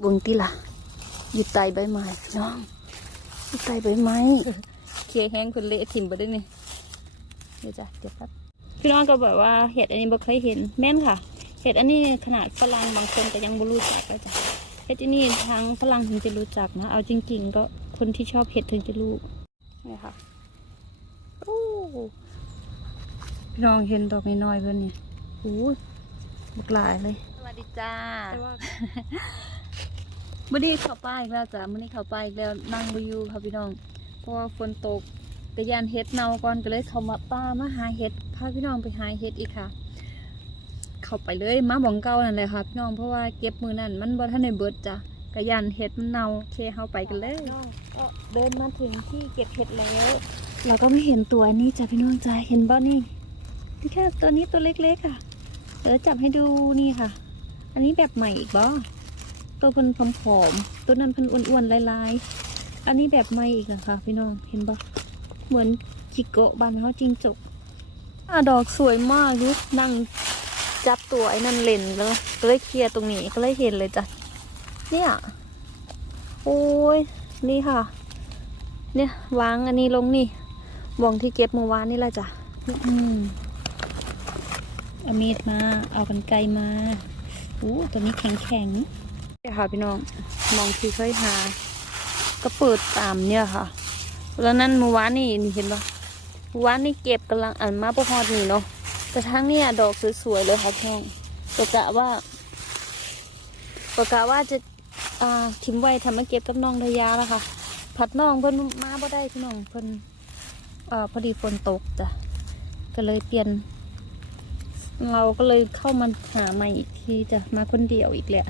เบิ่งติล่ะอยู่ใต้ใบไม้พี่น้องอยู่ใต้ใบไม้เคลียร์แห้งคนเละถิ่มไปด้วยนี่เดี๋ยวจ้ะเดี๋ยวครับพี่น้องก็แบบว่าเห็ดอันนี้บ่เคยเห็นแม่นค่ะ เห็ดอันนี้ขนาดฝรั่งบางคนก็ยังบ่รู้จักเลยจ้ะเห็ดอันนี้ทางฝรั่งถึงจะรู้จักนะ เอาจริง ๆ ก็คนที่ชอบเห็ดถึงจะรู้นี่ค่ะโอ้พี่น้องเห็นดอกน้อยๆเพื่อนนี่โอ้ยบักหลายเลยสวัสดีจ้าแต่ว่า มื่อนี้เข้าป้าอีกแล้วจ้ะมื่อนี้เข้าป้าอีกแล้วนั่งบอยู่ค่ะพี่น้อง เพราะว่าฝนตกกระยานเฮ็ดเนาก่อนก็เลยเข้ามาป้ามาหาเฮ็ดพาพี่น้องไปหาเฮ็ดอีกค่ะ เข้าไปเลยมาบ่องเก่านั่นแหละค่ะพี่น้องเพราะว่าเก็บมือนั่นมันบ่ทันได้เบิดจ้ะกระยานเฮ็ดมันเน่าโอเคเฮาไปกันเลยน้องก็เดินมาถึงที่เก็บเห็ดแล้ว เราก็ไม่เห็นตัวนี้จ้ะพี่น้องจ้ะเห็นบ่นี่นี่แค่ตัวนี้ตัวเล็กๆค่ะเดี๋ยวจับให้ดูนี่ค่ะ อันนี้แบบใหม่อีกบ่ ตัวเพิ่นผอมๆตัวนั้นเพิ่นอ้วนๆลายๆ อันนี้แบบใหม่อีกเหรอคะพี่น้องเห็นบ่เหมือนจิโกะบานเขาจริงจกอะดอกสวยมากยุนั่งจับตัวไอ้นั่นเล่นเลยก็เลยเคลียร์ตรงนี้ก็เลยเห็นเลยจ้ะเนี่ยโอ้ยนี่ค่ะ เนี่ยวางอันนี้ลงนี่บ่องที่เก็บเมื่อวานนี่แหละจ้ะอืมเอามีดมา เอากันไกลมาอู้ตัวนี้แข็งแข็ง ค่ะพี่น้องมองที่เคยหา ก็เปิดตามเนี่ยค่ะ แล้วนั่นเมื่อวานนี่นี่เห็นปะเมื่อวานนี่เก็บกำลังอ่านมาประฮอดนี่เนาะแต่ทั้งเนี่ยดอกสวยๆเลยค่ะพี่น้องประกะว่าประกะว่าจะอ่าทิ้มไว้ทำมาเก็บกับน้องระยะแล้วค่ะ ผัดน้องเพิ่นมาบ่ได้พี่น้องเพิ่นเอ่อพอดีฝนตกจ้ะก็เลยเปลี่ยน เราก็เลยเข้ามาหาใหม่อีกทีจ้ะมาคนเดียวอีกแหละ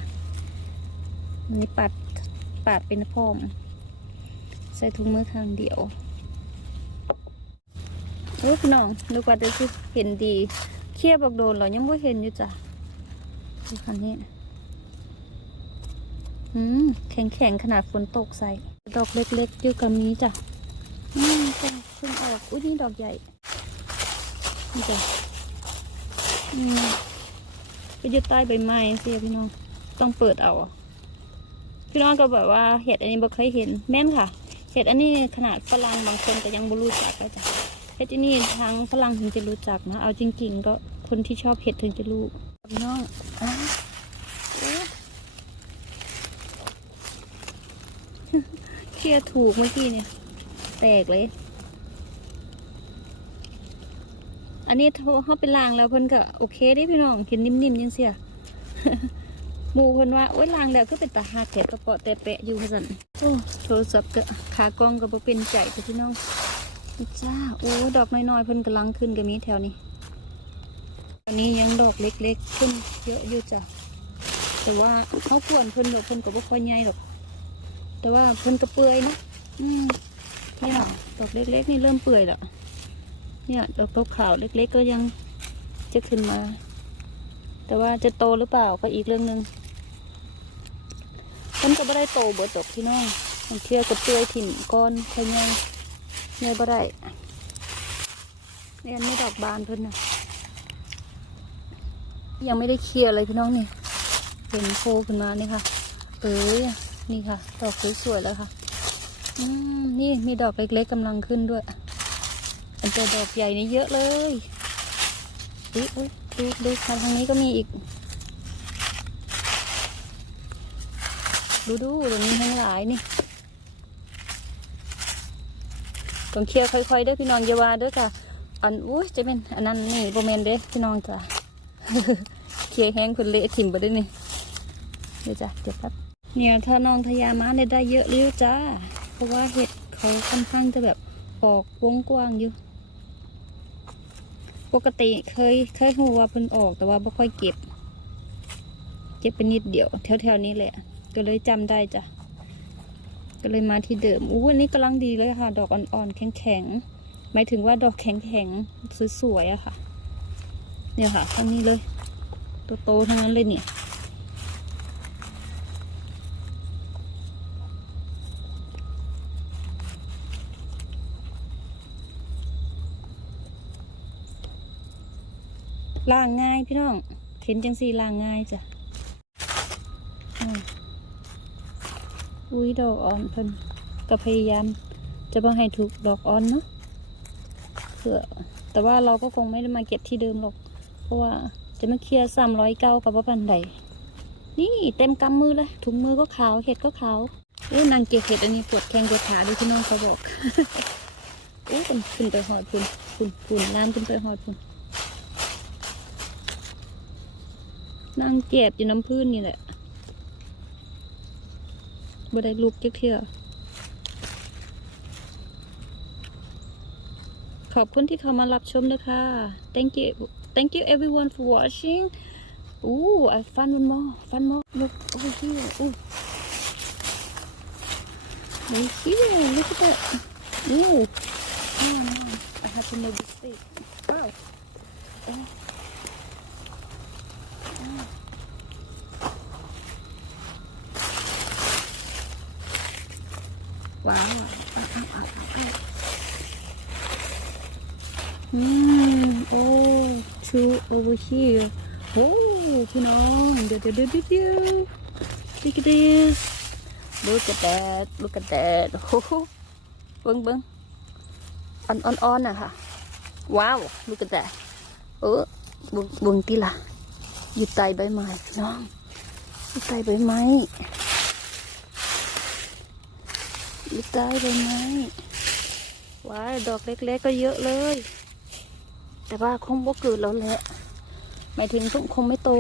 นนี้ปัดปาดเป็นพร้อม ใส่ถุงมือข้างเดียวโอ้พี่น้องนึกว่าจะเห็นดี เคียบบอกโดนเหรอยังไม่เห็นอยู่จ้ะดูคันนี้อืมแข็งแข็งขนาดฝนตกใส่ ดอกเล็กๆอยู่กับนี้จ้ะอืมจ้ะเพิ่งออกอุ้ยนี่ดอกใหญ่นี่จ้ะอืมไปยู่ใต้ใบไม้เสียพี่น้อง ต้องเปิดเอาอะ พี่น้องก็แบบว่าเห็ดอันนี้บ่เคยเห็นแม่นค่ะ เห็ดอันนี้ขนาดฝรั่งบางคนก็ยังบ่รู้จักเลยจ้ะเห็ดอันนี้ทางฝรั่งถึงจะรู้จักนะ เอาจริง ๆ ก็คนที่ชอบเห็ดถึงจะรู้พี่น้องอะโอ้เคลียร์ถูกเมื่อกี้เนี่ย แตกเลย อันนี้เขาเป็นลางแล้วเพิ่นก็โอเคได้พี่น้องเห็นนิ่มๆยังเสีย หมูเพิ่นว่าโอ้ยลางแล้วก็เป็นตาหักแถกระเปาะแต่แปะอยู่พะสันโอ้โทรศัพท์ก็ขากล้องก็บ่เป็นใจแต่พี่น้องนี่จ้าโอ้ดอกน้อยๆเพิ่นกำลังขึ้นก็มีแถวนี้อันนี้ยังดอกเล็กๆขึ้นเยอะอยู่จ้ะแต่ว่าเขาควรเพิ่นดอกเพิ่นก็บ่ค่อยใหญ่ดอก แต่ว่าเพิ่นก็เปื่อยเนอะอืมเนี่ยดอกเล็กๆนี่เริ่มเปื่อยแล้วเนี่ยดอกขาวๆเล็ก ๆ ก็ยังจะขึ้นมา แต่ว่าจะโตหรือเปล่าก็อีกเรื่องหนึ่ง มันก็ไม่ได้โตเบิดดอกพี่น้องบางเที่ยก็เปื่อยถิ่นก้อนค่อยใหญ่ใหญ่บ่ได้เนี่ยไม่ดอกบานเพิ่นนะยังไม่ได้เคลียร์เลยพี่น้องนี่เห็นโผล่ขึ้นมานี่ค่ะเอ้ยนี่ค่ะ ดอกสวยๆแล้วค่ะอืมนี่มีดอกเล็กๆกำลังขึ้นด้วยอันแต่ดอกใหญ่นี่เยอะเลยอุ๊ยอุ๊ยดูดูมาทางนี้ก็มีอีก ดูดูตรงนี้ทั้งหลายนี่ต้องเคลียร์ค่อยๆเด้อพี่น้องอย่าว่าเด้อค่ะอันอุ้จะเป็นอันนั้นนี่โบเมนเด้พี่น้องจ้ะเคลียร์แห้งคนเละถิ่มไปด้วยนี่เดี๋ยวจ้ะเดี๋ยวแป๊บเนี่ยถ้าน้องทยามาเนี่ยได้เยอะเลี้ยวจ้า เพราะว่าเห็ดเขาค่อนข้างจะแบบออกวงกว้างอยู่ ปกติเคยเคยหูว่าเพิ่นออกแต่ว่าไม่ค่อยเก็บ เก็บไปนิดเดียวแถวๆนี้แหละ ก็เลยจำได้จ้ะ ก็เลยมาที่เดิมอู้อันนี้กำลังดีเลยค่ะ ดอกอ่อนๆ แข็งๆ หมายถึงว่าดอกแข็งๆ สวยๆอะค่ะ เนี่ยค่ะท่านี้เลย ตัวโตทั้งนั้นเลยเนี่ยล้างง่ายพี่น้องเข็นจังสีล้างง่ายจ้ะอืม อุ้ยดอกอ่อนเพิ่นก็พยายามจะบ่ให้ถูกดอกอ่อนเนาะเผื่อแต่ว่าเราก็คงไม่ได้มาเก็บที่เดิมหรอก เพราะว่าจะมาเคลียร์สามร้อยเก้ากับว่าปันใดนี่เต็มกำมือเลยถุงมือก็ขาวเห็ดก็ขาวเอ้ยนางเก็บเห็ดอันนี้ปวดแข้งปวดขาดูที่น้องเขาบอกโอ้เป็นขึ้นไปหอดพุ่นพุ่นพุ่นล้านขึ้นไปหอดพุ่นนางเก็บอยู่น้ำพื้นนี่แหละ บ่ได้ลุกจักเที่ยขอบคุณที่เข้ามารับชมนะคะ thank you thank you everyone for watching Ooh I found one more found more look over here Ooh right here look at that Ooh no no I have to make this big wow oh. Oh. Wow. Ow, ow, ow, ow, ow. Hmm. Oh, two over here. Oh, พี่น้องเดี๋ยวเดี๋ยวเดี๋ยวเดี๋ยว Look at this. Look at that. Look at that. โอ้โหเบิ้งเบิ้งอ่อนอ่อนอ่อนอะค่ะ ว้าว Look at that. เออเบิ้งเบิ้งตีละอยู่ใต้ใบไม้พี่น้องอยู่ใต้ใบไม้ อยู่ใต้ใบไม้ว้ายดอกเล็กๆก็เยอะเลย แต่ว่าคงบ่เกิดแล้วแหละหมายถึงคงคงไม่โต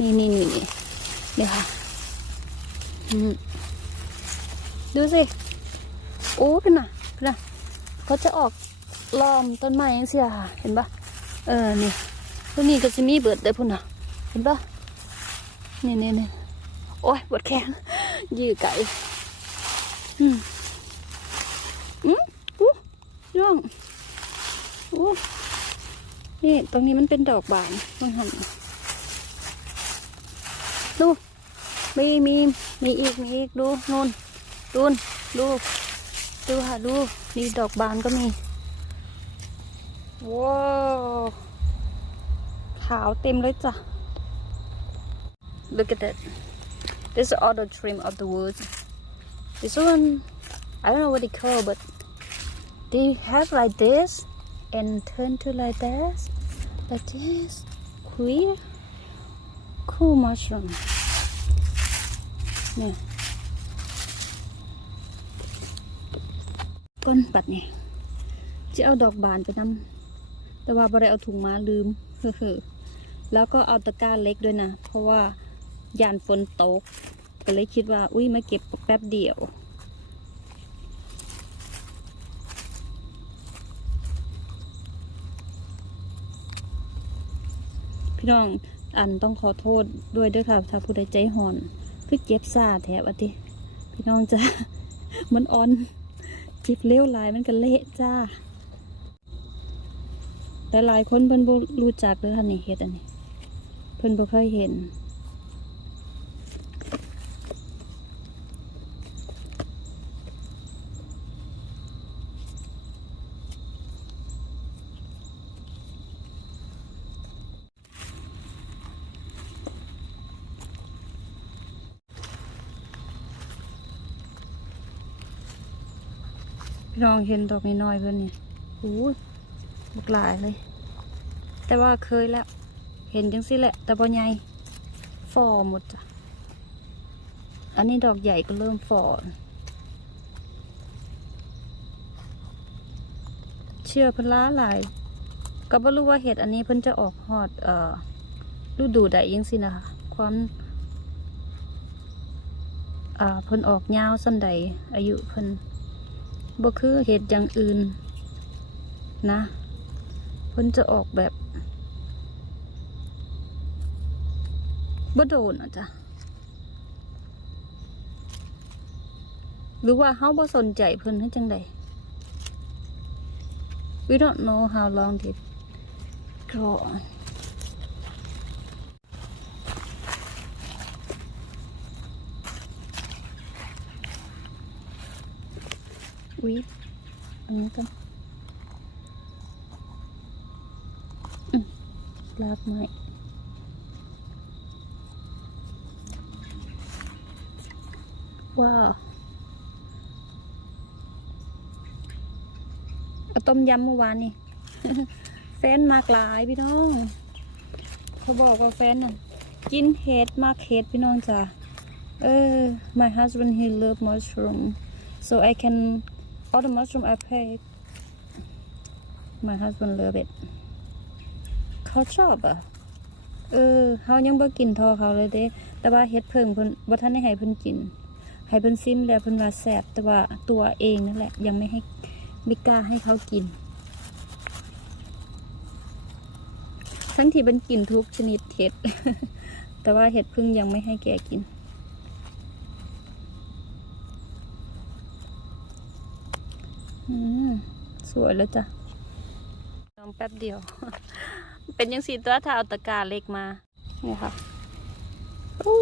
นี่นี่นี่นี่นี่ค่ะดูสิ โอ้เป็นน่ะเป็นน่ะเขาจะออกล้อมต้นไม้ยังเสียค่ะ เห็นปะเออ นี่ตัวนี้ก็จะมีเบิดได้พุ่นน่ะ เห็นปะนี่นี่นี่โอ้ยปวดแขนยืดไก่อืมอืมอู้ย่องอู้ นี่ตรงนี้มันเป็นดอกบานมันหันดูมีมีมีอีกมีอีกดูนู่นดูนดูดูค่ะดูนี่ดอกบานก็มีว้าวขาวเต็มเลยจ้ะ Look at that This is all the trim of the woods This one I don't know what they call but they have like this and turn to like this like this queer cool mushroom เนี่ยก้นปัดเนี่ยจะเอาดอกบานไปนำแต่ว่าบ่ได้เอาถุงมาลืมเฮ้อแล้วก็เอาตะกร้าเล็กด้วยนะ เพราะว่ายานฝนตก ก็เลยคิดว่า อุ้ยมาเก็บแป๊บเดียว พี่น้องอันต้องขอโทษด้วยด้วยค่ะ ถ้าผู้ใดใจห่อนคือเจ็บซาแถบอะติพี่น้องจ้ามันอ่อนจิบเลี้ยวลายมันก็เละจ้าแต่หลายคนเพิ่นบ่รู้จักเลยค่ะนี่เฮ็ดอันนี้ เพิ่นบ่เคยเห็น พี่น้องเห็นดอกน้อยๆเพื่อนนี่โอ้ยบุกหลายเลย แต่ว่าเคยแล้ว เห็นจังสิแหละ แต่บ่ใหญ่ฟอหมดจ้ะ อันนี้ดอกใหญ่ก็เริ่มฟอเชื่อเพิ่นล้าหลาย ก็บ่รู้ว่าเห็ดอันนี้เพิ่นจะออกฮอด เอ่อฤดูใดยังสินะคะ ความอ่าเพิ่นออกยาวสันใดอายุเพิ่น บ่คือเห็ดอย่างอื่นนะเพิ่นจะออกแบบบ่โดนอะจ้ะหรือว่าเฮาบ่สนใจเพิ่นให้จังใด We don't know how long it grow on อุ๊ยอันนี้กันอืมลากไม้ว้าวเอาต้มยำเมื่อวานนี่ แฟนมากหลายพี่น้อง เขาบอกว่าแฟนน่ะ กินเห็ดมากเห็ดพี่น้องจ้ะเออ my husband he love mushroom so I can all the mushroom I paid my husband love it เขาชอบอะ เออเขายังบ่กินทอเขาเลยเด้แต่ว่าเฮ็ดเพิ่งเพิ่นบ่ทันได้ให้เพิ่นกิน ให้เพิ่นซิมแล้วเพิ่นว่าแซ่บแต่ว่าตัวเองนั่นแหละ ยังไม่ให้ไม่กล้าให้เขากิน ทั้งที่เป็นกินทุกชนิดเห็ด แต่ว่าเห็ดพึ่งยังไม่ให้แกกิน อืม สวยแล้วจ้ะลองแป๊บเดียว เป็นยังสีตัวถ้าเอาตะกร้าเล็กมา นี่ค่ะโอ้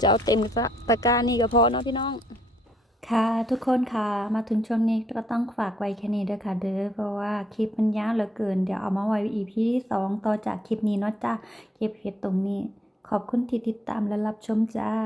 จะเอาเต็มตะตะกร้านี่ก็พอเนาะพี่น้อง ค่ะทุกคนค่ะ มาถึงช่วงนี้ก็ต้องฝากไว้แค่นี้เด้อค่ะเด้อ เพราะว่าคลิปมันยาวเหลือเกิน เดี๋ยวเอามาไว้ EP ที่สองต่อจากคลิปนี้เนาะจ้าคลิปเฮ็ดตรงนี้ ขอบคุณที่ติดตามและรับชมจ้า